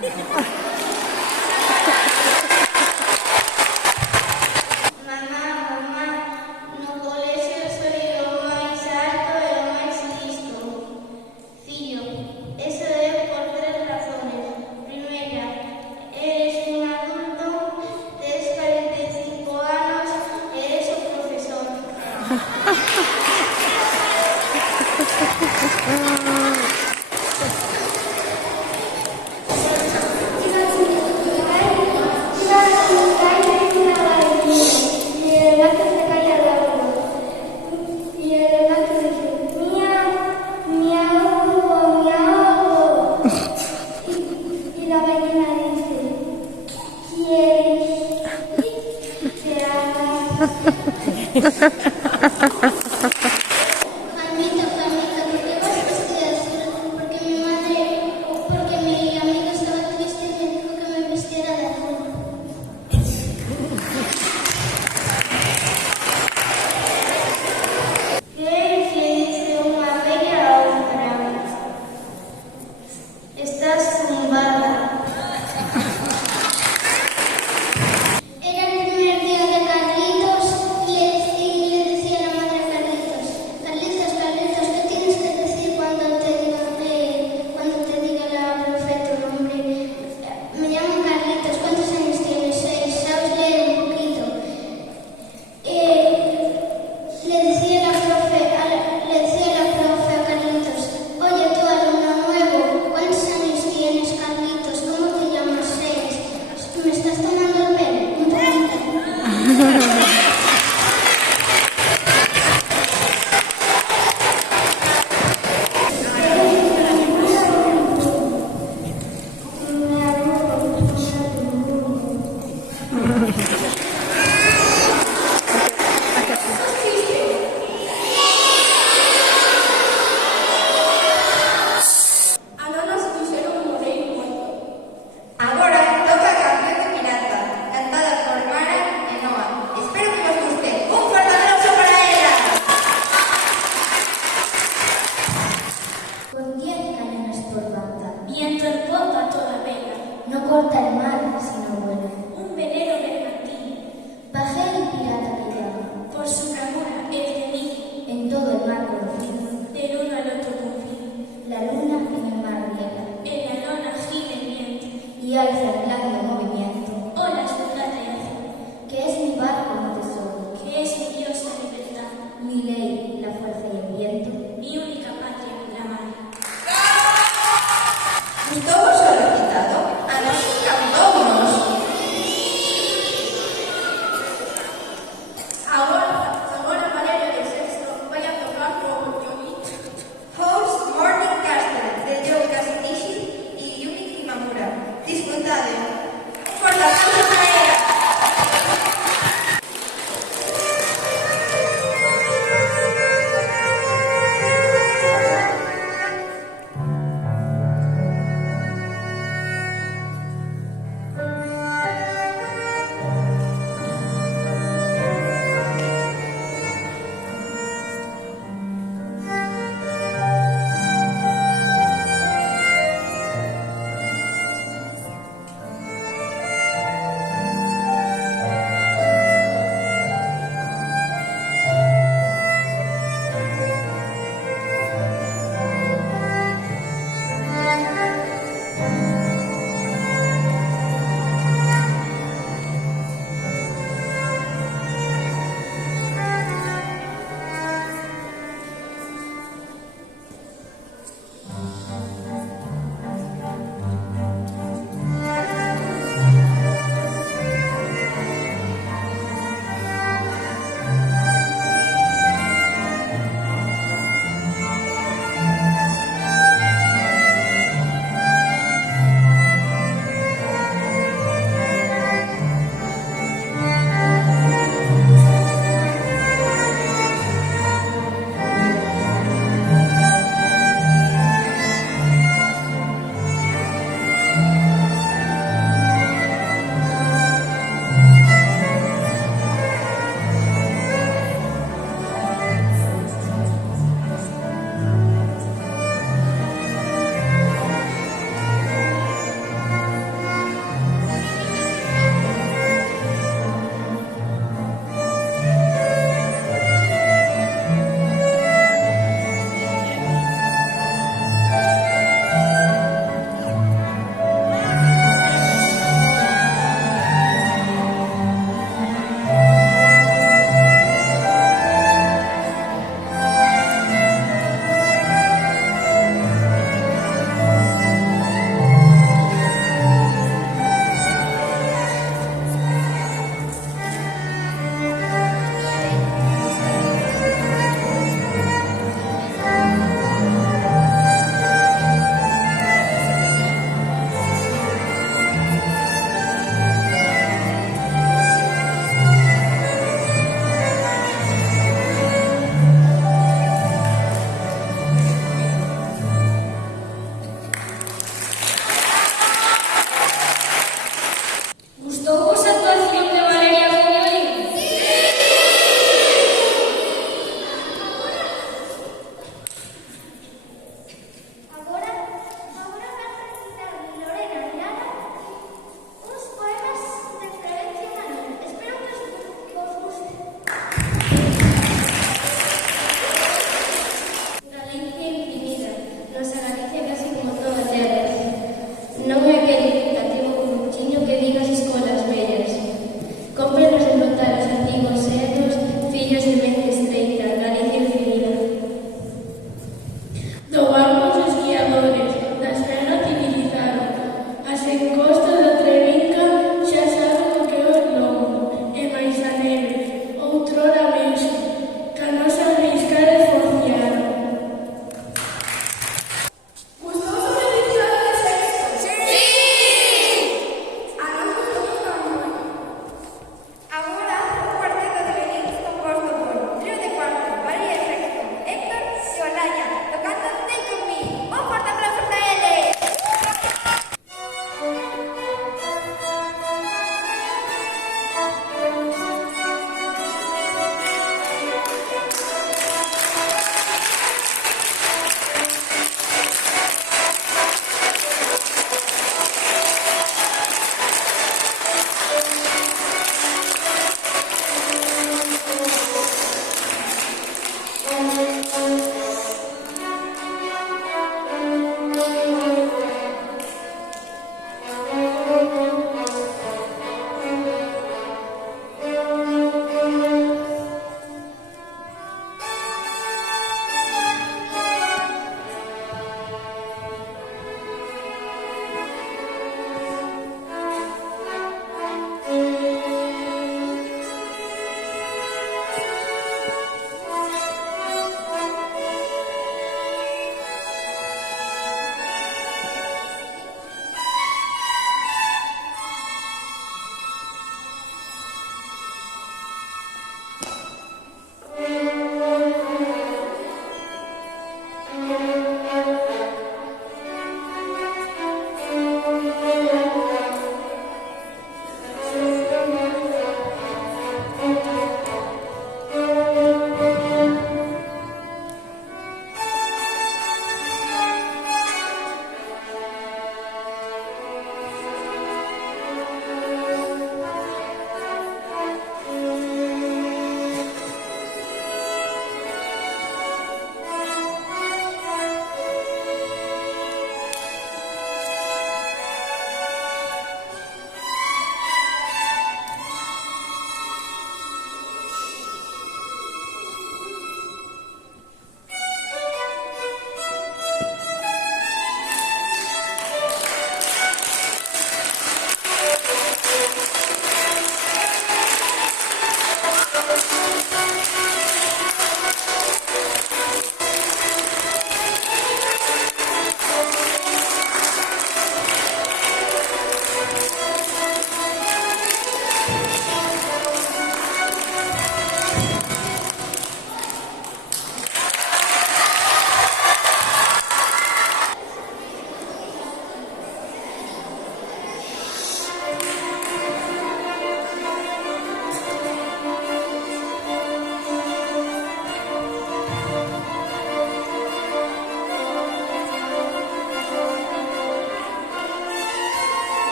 Mamá, mamá, no colexio soy o máis alto e o máis listo. Fillo, eso é por 3 razones. Primeira, eres un adulto, tes 45 anos e eres o profesor. Juanito, Juanito, ¿por qué vas vestida de azul? Porque mi madre, porque mi amiga estaba triste y me dijo que me vistiera de azul. ¿Qué le dice una bella a otra? Estás zumbada. Era el primer día de Carlitos y le decía la madre a Carlitos, Carlitos, Carlitos, ¿qué tienes que decir cuando te diga la profe tu nombre? Me llamo Carlitos, ¿cuántos años tienes? 6, ¿sabes leer un poquito? Le decía la profe a Carlitos, oye tú alumno nuevo, ¿cuántos años tienes, Carlitos? ¿Cómo te llamas? 6. ¿Me estás tomando el pelo? Un poquito. A non nos fixeron morrer moito. Agora toca Cambio de Pirata, cantada por Mara e Noa. Espero que vos guste. Un forte aplauso para ela. Con 10 cañones por banda, Viento en popa toda vela, no corta el mar sino vuela. un velero mercantil, Bajé el pirata que llama, por su premura el temido, en todo el mar conocido, del uno al otro confín. la luna en el mar riega, En la lona gira el viento, y alza el blando movimiento, olas de plata y azul, que es mi barco mi tesoro, que es mi diosa libertad, mi ley, la fuerza y el viento. mi única patria, la mar. Gustou o recitado? A nos encantounos. Agora Valeria de Sexto vai a tocar o violín. Host Morning Caster de Joe Casinishi y Yumi Kimamura. Disfrutade. Un forte aplauso para ela.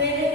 Luego